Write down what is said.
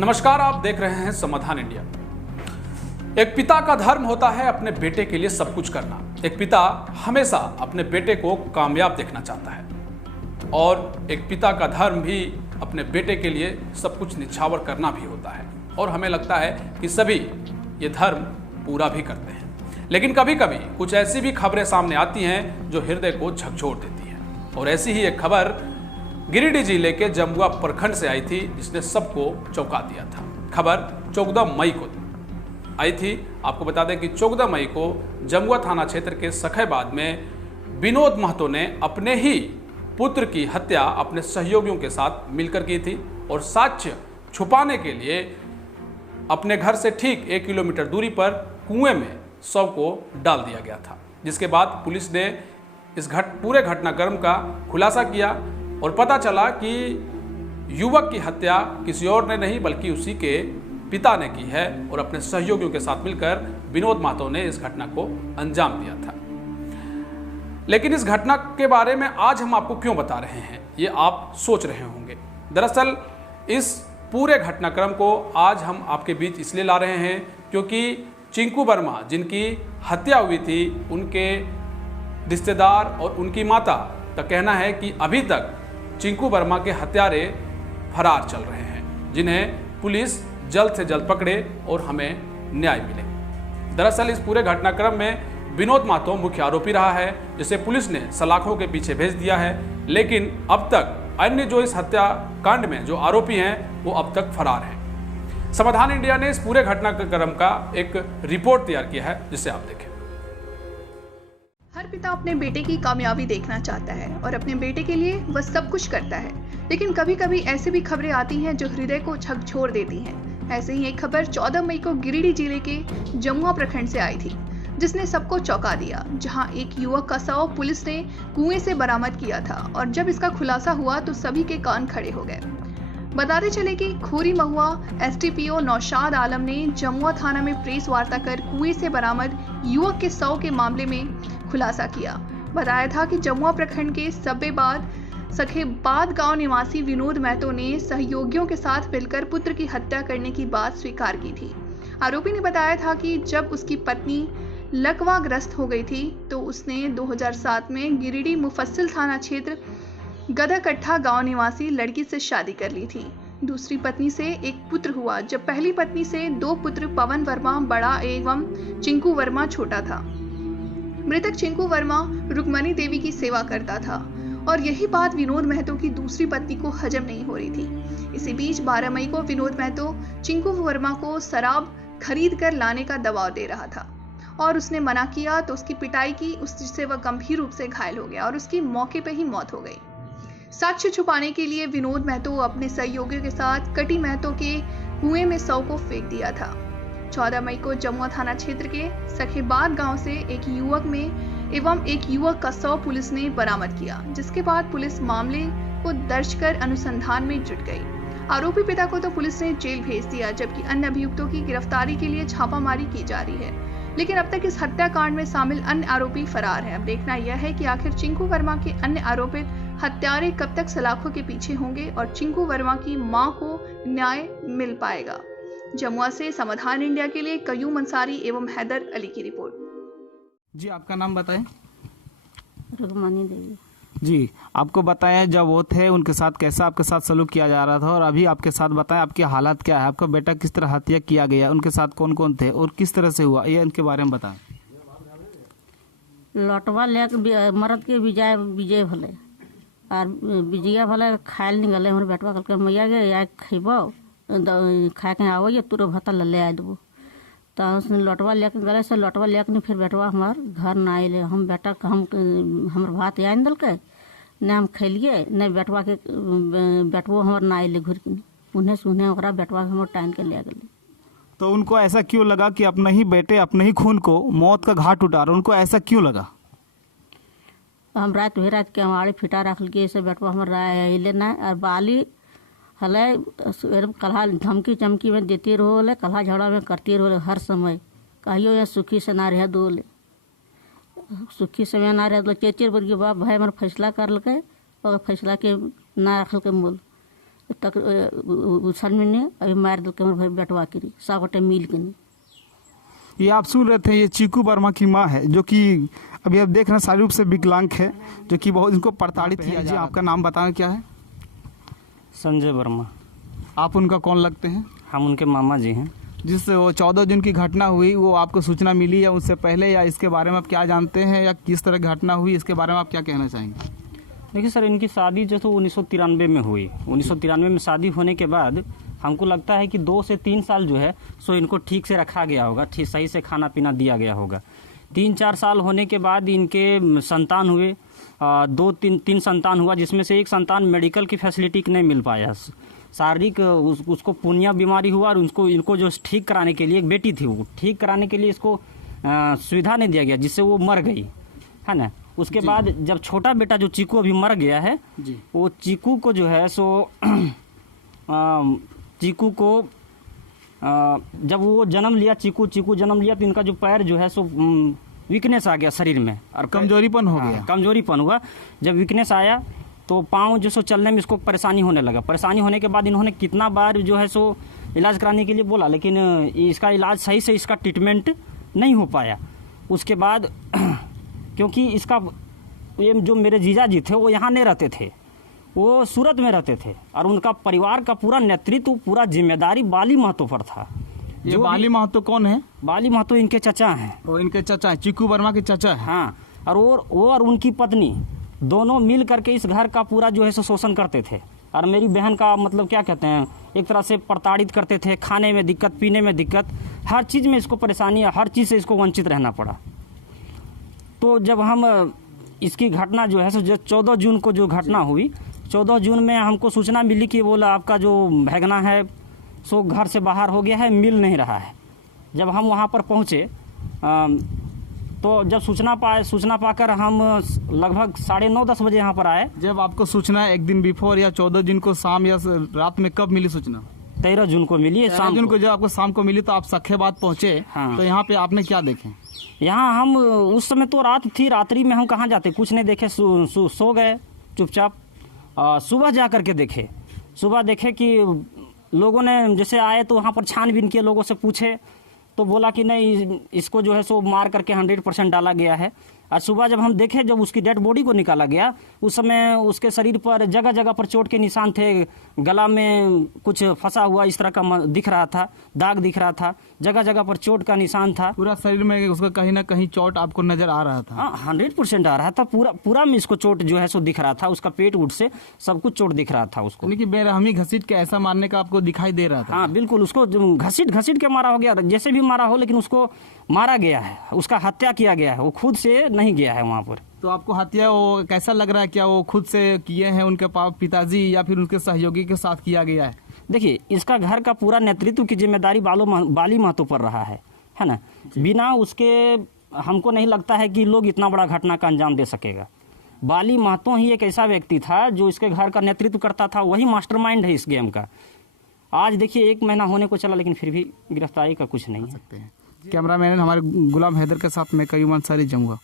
नमस्कार, आप देख रहे हैं समाधान इंडिया। एक पिता का धर्म होता है अपने बेटे के लिए सब कुछ करना। एक पिता हमेशा अपने बेटे को कामयाब देखना चाहता है और एक पिता का धर्म भी अपने बेटे के लिए सब कुछ निछावर करना भी होता है। और हमें लगता है कि सभी ये धर्म पूरा भी करते हैं, लेकिन कभी कभी कुछ ऐसी भी खबरें सामने आती हैं जो हृदय को झकझोर देती हैं। और ऐसी ही एक खबर गिरिडीह जिले के जमुआ प्रखंड से आई थी, जिसने सबको चौंका दिया था। खबर 14 मई को आई थी। आपको बता दें कि 14 मई को जमुआ थाना क्षेत्र के सखैबाद में विनोद महतो ने अपने ही पुत्र की हत्या अपने सहयोगियों के साथ मिलकर की थी और साक्ष्य छुपाने के लिए अपने घर से ठीक 1 किलोमीटर दूरी पर कुएं में शव को डाल दिया गया था। जिसके बाद पुलिस ने इस पूरे घटनाक्रम का खुलासा किया और पता चला कि युवक की हत्या किसी और ने नहीं बल्कि उसी के पिता ने की है और अपने सहयोगियों के साथ मिलकर विनोद महतो ने इस घटना को अंजाम दिया था। लेकिन इस घटना के बारे में आज हम आपको क्यों बता रहे हैं, ये आप सोच रहे होंगे। दरअसल इस पूरे घटनाक्रम को आज हम आपके बीच इसलिए ला रहे हैं क्योंकि चिंकू वर्मा, जिनकी हत्या हुई थी, उनके रिश्तेदार और उनकी माता का कहना है कि अभी तक चिंकू वर्मा के हत्यारे फरार चल रहे हैं, जिन्हें पुलिस जल्द से जल्द पकड़े और हमें न्याय मिले। दरअसल इस पूरे घटनाक्रम में विनोद महतो मुख्य आरोपी रहा है, जिसे पुलिस ने सलाखों के पीछे भेज दिया है। लेकिन अब तक अन्य जो इस हत्याकांड में जो आरोपी हैं वो अब तक फरार हैं। समाधान इंडिया ने इस पूरे घटनाक्रम का एक रिपोर्ट तैयार किया है, जिसे आप देखें। हर पिता अपने बेटे की कामयाबी देखना चाहता है और अपने बेटे के लिए वह सब कुछ करता है, लेकिन कभी कभी ऐसी भी खबरें आती हैं जो हृदय को झकझोर देती हैं। ऐसे ही एक खबर 14 मई को गिरिडीह जिले के जमुआ प्रखंड से आई थी, जिसने सबको चौंका दिया। जहां एक युवक का शव पुलिस ने कुएं से बरामद किया था और जब इसका खुलासा हुआ तो सभी के कान खड़े हो गए। बताते चले कि खोरी महुआ एसडीपीओ नौशाद आलम ने जमुआ थाना में प्रेस वार्ता कर कुएं से बरामद युवक के शव के मामले में खुलासा किया। बताया था कि जमुआ प्रखंड के सखेबाद गांव निवासी विनोद महतो ने सहयोगियों के साथ मिलकर पुत्र की हत्या करने की बात स्वीकार की थी। आरोपी ने बताया था कि जब उसकी पत्नी लकवाग्रस्त हो गई थी तो उसने 2007 में गिरिडीह मुफस्सिल थाना क्षेत्र गदाकट्ठा गांव निवासी लड़की से शादी कर ली थी। दूसरी पत्नी से एक पुत्र हुआ, जब पहली पत्नी से 2 पुत्र पवन वर्मा बड़ा एवं चिंकू वर्मा छोटा था। मृतक चिंकू वर्मा रुक्मणी देवी की सेवा करता था और यही बात विनोद महतो की दूसरी पत्नी को हजम नहीं हो रही थी। इसी बीच 12 मई को विनोद महतो चिंकू वर्मा को शराब खरीद कर लाने का दबाव दे रहा था और उसने मना किया तो उसकी पिटाई की, उससे वह गंभीर रूप से घायल हो गया और उसकी मौके पर ही मौत हो गई। साक्ष्य छुपाने के लिए विनोद महतो अपने सहयोगियों के साथ कटी महतो के कुएं में शव को फेंक दिया था। 14 मई को जमुआ थाना क्षेत्र के सखेबाद गांव से एक युवक का शव पुलिस ने बरामद किया, जिसके बाद पुलिस मामले को दर्ज कर अनुसंधान में जुट गई। आरोपी पिता को तो पुलिस ने जेल भेज दिया, जबकि अन्य अभियुक्तों की गिरफ्तारी के लिए छापामारी की जा रही है। लेकिन अब तक इस हत्याकांड में शामिल अन्य आरोपी फरार हैं। अब देखना यह है कि आखिर चिंकू वर्मा के अन्य आरोपित हत्यारे कब तक सलाखों के पीछे होंगे और चिंकू वर्मा की मां को न्याय मिल पाएगा। जमुआ से समाधान इंडिया के लिए कयूम अंसारी एवं हैदर अली की रिपोर्ट। जी, आपका नाम बताएं। रुक्मणी देवी। जी, आपको बताया जब वो थे उनके साथ कैसा आपके साथ सलूक किया जा रहा था और अभी आपके साथ बताएं आपकी हालत क्या है, आपका बेटा किस तरह हत्या किया गया, उनके साथ कौन कौन थे और किस तरह से हुआ, ये इनके बारे में बताएं। लौटवा लेके मरद के विजय भले और विजया भले खायल नहीं गले। हमारे बेटवा कल मैया गे या खेबो खा के आओ ये तुरंत भत्ता ले आ देबो। तो उसने लौटवा लेके गले से लौटवा लेके नहीं, फिर बेटवा हमार घर ना आए। हम बेटा हमार भात या दल के न हम खैलिए न बेटवो हमार ना आए घुर के उन्हें सुने ओकरा बेटवा हमार टाइम के ले गए। तो उनको ऐसा क्यों लगा कि अपने ही बेटे अपने ही खून को मौत का घाट उतार, उनको ऐसा क्यों लगा? हम रात के हमारे फिटा रख लिए से बेटवा हमार अले ना और बाली हले कल्हा धमकी चमकी में देती रहो, कल्हा झगड़ा में करती रहो हर समय। कहियो या सुखी से ना रह दो, सुखी समय ना रह दो। चेचर बरगी बाप भाई हमारे फैसला कर लके और फैसला के ना रख के मूल तक उछल में ने अभी मार दो के बेटवा करी सब गोटे मिल के नहीं। ये आप सुन रहे थे, ये चीकू वर्मा की माँ है जो कि अभी आप देख रहे हैं शारीरिक रूप से विकलांग है, जो कि बहुत इनको प्रताड़ित किया जी। आपका नाम बताएं क्या है? संजय वर्मा। आप उनका कौन लगते हैं? हम उनके मामा जी हैं। जिस वो 14 जून की घटना हुई वो आपको सूचना मिली या उससे पहले, या इसके बारे में आप क्या जानते हैं या किस तरह घटना हुई, इसके बारे में आप क्या कहना चाहेंगे? देखिए सर, इनकी शादी जो तो 1993 में हुई। 1993 में शादी होने के बाद हमको लगता है कि 2 से 3 साल जो है सो इनको ठीक से रखा गया होगा, ठीक सही से खाना पीना दिया गया होगा। 3-4 साल होने के बाद इनके संतान हुए, 2-3 संतान हुआ, जिसमें से एक संतान मेडिकल की फैसिलिटी नहीं मिल पाया। शारीरिक उसको पुनिया बीमारी हुआ और इनको जो ठीक कराने के लिए, एक बेटी थी, वो ठीक कराने के लिए इसको सुविधा नहीं दिया गया, जिससे वो मर गई, है ना। उसके बाद जब छोटा बेटा जो चीकू अभी मर गया है जी, वो चीकू को जो है सो चीकू को जब वो जन्म लिया, चीकू जन्म लिया तो इनका जो पैर जो है सो वीकनेस आ गया शरीर में और कमजोरीपन हो गया। कमजोरीपन हुआ। जब वीकनेस आया तो पाँव जो सो चलने में इसको परेशानी होने लगा। परेशानी होने के बाद इन्होंने कितना बार जो है सो इलाज कराने के लिए बोला, लेकिन इसका इलाज सही से, इसका ट्रीटमेंट नहीं हो पाया। उसके बाद क्योंकि इसका ये जो मेरे जीजा जी थे वो यहाँ नहीं रहते थे, वो सूरत में रहते थे और उनका परिवार का पूरा नेतृत्व, पूरा जिम्मेदारी बाली महतो पर था। ये बाली महतो कौन है? बाली महतो इनके चचा हैं। वो इनके चचा, चीकू वर्मा के चचा है। हाँ, और वो और उनकी पत्नी दोनों मिल करके इस घर का पूरा जो है सो शोषण करते थे। और मेरी बहन का मतलब क्या कहते हैं, एक तरह से प्रताड़ित करते थे। खाने में दिक्कत, पीने में दिक्कत, हर चीज़ में इसको परेशानी, हर चीज़ से इसको वंचित रहना पड़ा। तो जब हम इसकी घटना जो है सो 14 जून को जो घटना हुई, 14 जून में हमको सूचना मिली कि बोला आपका जो भैगना है सो घर से बाहर हो गया है, मिल नहीं रहा है। जब हम वहाँ पर पहुँचे तो जब सूचना पाकर हम लगभग 9:30-10 बजे यहाँ पर आए। जब आपको सूचना एक दिन बिफोर या 14 जून को शाम या रात में कब मिली सूचना? 13 जून को मिली। 13 जून को जब आपको शाम को मिली तो आप सखेबाद पहुँचे। हाँ। तो यहाँ पे आपने क्या देखे? यहाँ हम उस समय तो रात थी, रात्रि में हम कहाँ जाते, कुछ नहीं देखे, सो गए चुपचाप। सुबह जा करके सुबह देखे कि लोगों ने जैसे आए तो वहाँ पर छानबीन किए, लोगों से पूछे तो बोला कि नहीं, इसको जो है सो मार करके 100% डाला गया है। और सुबह जब हम देखे, जब उसकी डेड बॉडी को निकाला गया, उस समय उसके शरीर पर जगह जगह पर चोट के निशान थे, गला में कुछ फंसा हुआ इस तरह का दिख रहा था, दाग दिख रहा था, जगह जगह पर चोट का निशान था। पूरा शरीर में उसका कहीं ना कहीं चोट आपको नजर आ रहा था? हाँ, 100% आ रहा था। पूरा में इसको चोट जो है सो दिख रहा था, उसका पेट उठ से सब कुछ चोट दिख रहा था उसको। लेकिन बेरहमी घसीट के ऐसा मारने का आपको दिखाई दे रहा था? हाँ बिल्कुल, उसको घसीट के मारा हो गया, जैसे भी मारा हो, लेकिन उसको मारा गया है, उसका हत्या किया गया है, वो खुद से नहीं गया है वहाँ पर। तो आपको हत्या वो कैसा लग रहा है, क्या वो खुद से किए हैं, उनके पिताजी या फिर उनके सहयोगी के साथ किया गया है? देखिए, इसका घर का पूरा नेतृत्व की जिम्मेदारी बाली महतो पर रहा है ना। बिना उसके हमको नहीं लगता है कि लोग इतना बड़ा घटना का अंजाम दे सकेगा। बाली महतो ही एक ऐसा व्यक्ति था जो इसके घर का नेतृत्व करता था, वही मास्टरमाइंड है इस गेम का। आज देखिए 1 महीना होने को चला, लेकिन फिर भी गिरफ्तारी का कुछ नहीं है। कैमरामैन हमारे गुलाम हैदर के साथ मैं कयूम अंसारी, जमुआ।